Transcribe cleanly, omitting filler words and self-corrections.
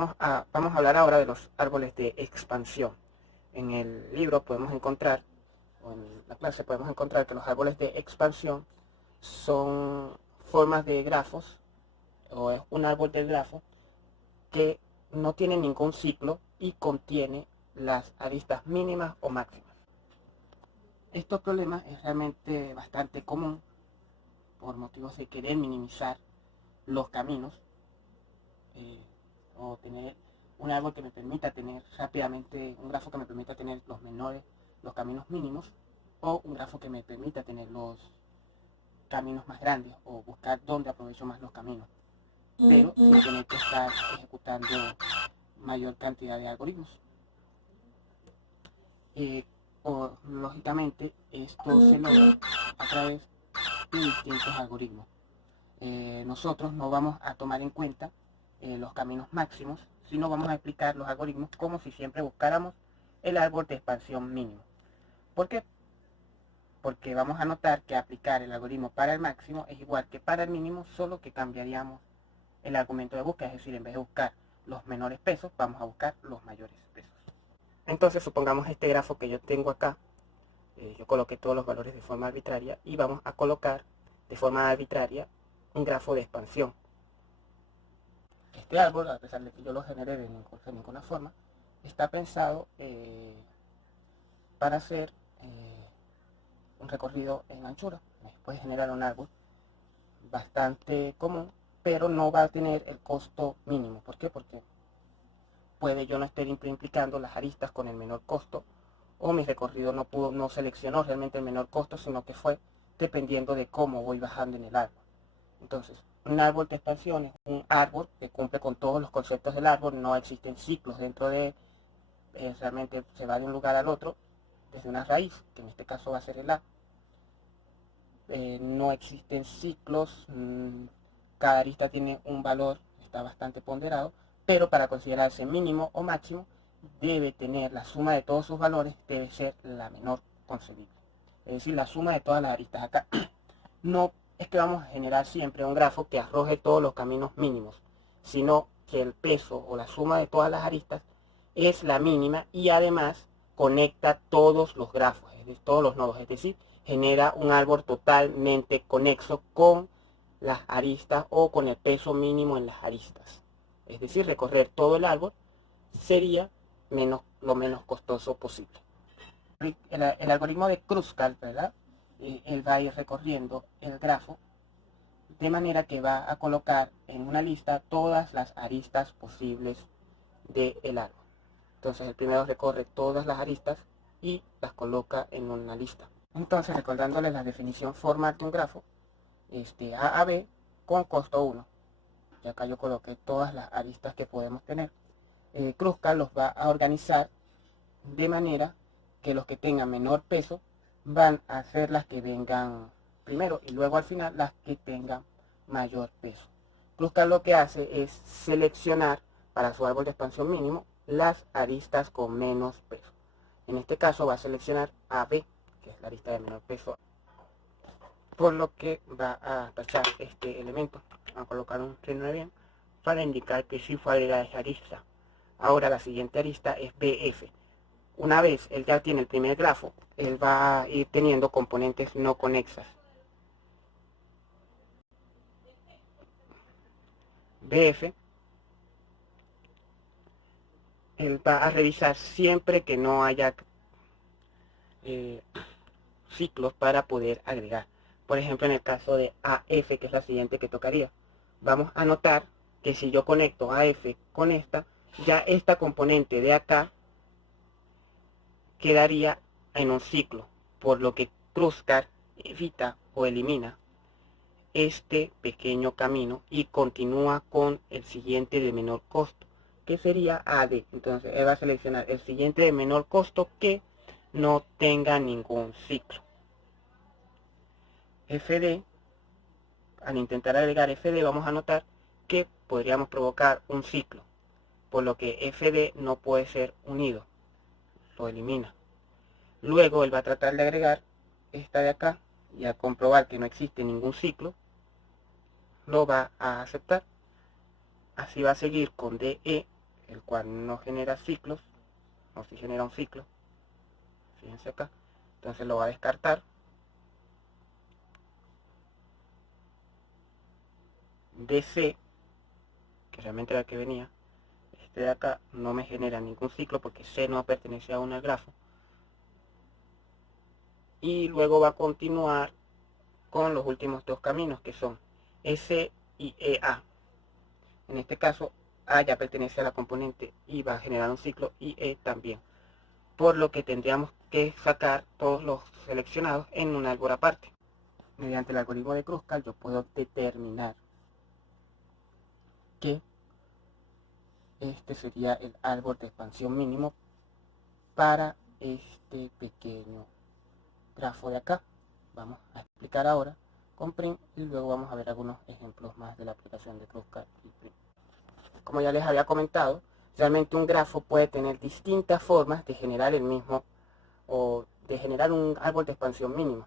Vamos a hablar ahora de los árboles de expansión. En el libro podemos encontrar, o en la clase podemos encontrar que los árboles de expansión son formas de grafos, o es un árbol de grafo que no tiene ningún ciclo y contiene las aristas mínimas o máximas. Estos problemas es realmente bastante común por motivos de querer minimizar los caminos o tener un árbol que me permita tener rápidamente, un grafo que me permita tener los caminos mínimos, o un grafo que me permita tener los caminos más grandes, o buscar dónde aprovecho más los caminos, pero sin tener que estar ejecutando mayor cantidad de algoritmos. Lógicamente esto se logra a través de distintos algoritmos. Nosotros no vamos a tomar en cuenta los caminos máximos, sino vamos a explicar los algoritmos como si siempre buscáramos el árbol de expansión mínimo. ¿Por qué? Porque vamos a notar que aplicar el algoritmo para el máximo es igual que para el mínimo, solo que cambiaríamos el argumento de búsqueda, es decir, en vez de buscar los menores pesos, vamos a buscar los mayores pesos. Entonces supongamos este grafo que yo tengo acá, yo coloqué todos los valores de forma arbitraria y vamos a colocar de forma arbitraria un grafo de expansión. Este árbol, a pesar de que yo lo generé de ninguna forma, está pensado para hacer un recorrido en anchura. Puede generar un árbol bastante común, pero no va a tener el costo mínimo. ¿Por qué? Porque puede yo no estar implicando las aristas con el menor costo, o mi recorrido no seleccionó realmente el menor costo, sino que fue dependiendo de cómo voy bajando en el árbol. Entonces, un árbol de expansión es un árbol que cumple con todos los conceptos del árbol, no existen ciclos dentro de realmente se va de un lugar al otro desde una raíz, que en este caso va a ser el A. No existen ciclos, cada arista tiene un valor, está bastante ponderado, pero para considerarse mínimo o máximo debe tener la suma de todos sus valores, debe ser la menor concebible. Es decir, la suma de todas las aristas acá. No es que vamos a generar siempre un grafo que arroje todos los caminos mínimos, sino que el peso o la suma de todas las aristas es la mínima y además conecta todos los grafos, es decir, todos los nodos, es decir, genera un árbol totalmente conexo con las aristas o con el peso mínimo en las aristas. Es decir, recorrer todo el árbol sería lo menos costoso posible. El algoritmo de Kruskal, ¿verdad? Él va a ir recorriendo el grafo de manera que va a colocar en una lista todas las aristas posibles del árbol. Entonces el primero recorre todas las aristas y las coloca en una lista. Entonces, recordándoles la definición formal de un grafo, A a B con costo 1. Y acá yo coloqué todas las aristas que podemos tener. Kruskal los va a organizar de manera que los que tengan menor peso van a ser las que vengan primero y luego al final las que tengan mayor peso. Kruskal lo que hace es seleccionar para su árbol de expansión mínimo las aristas con menos peso. En este caso va a seleccionar AB, que es la arista de menor peso, por lo que va a tachar este elemento, a colocar un signo bien para indicar que sí fue agregada esa arista. Ahora la siguiente arista es BF. Una vez él ya tiene el primer grafo, él va a ir teniendo componentes no conexas. BF, él va a revisar siempre que no haya ciclos para poder agregar. Por ejemplo, en el caso de AF, que es la siguiente que tocaría, vamos a notar que si yo conecto AF con esta, ya esta componente de acá quedaría en un ciclo, por lo que Kruskal evita o elimina este pequeño camino y continúa con el siguiente de menor costo, que sería AD. Entonces él va a seleccionar el siguiente de menor costo que no tenga ningún ciclo. FD, al intentar agregar FD vamos a notar que podríamos provocar un ciclo, por lo que FD no puede ser unido, lo elimina. Luego él va a tratar de agregar esta de acá y al comprobar que no existe ningún ciclo, lo va a aceptar. Así va a seguir con DE el cual no genera ciclos, o si genera un ciclo, fíjense acá, entonces lo va a descartar. DC, que realmente era el que venía, este de acá no me genera ningún ciclo porque C no pertenece aún al grafo. Y luego va a continuar con los últimos dos caminos, que son S y EA. En este caso, A ya pertenece a la componente y va a generar un ciclo, y E también. Por lo que tendríamos que sacar todos los seleccionados en un árbol aparte. Mediante el algoritmo de Kruskal yo puedo determinar que este sería el árbol de expansión mínimo para este pequeño grafo de acá. Vamos a explicar ahora con Print y luego vamos a ver algunos ejemplos más de la aplicación de Kruskal y Print. Como ya les había comentado, realmente un grafo puede tener distintas formas de generar el mismo o de generar un árbol de expansión mínimo.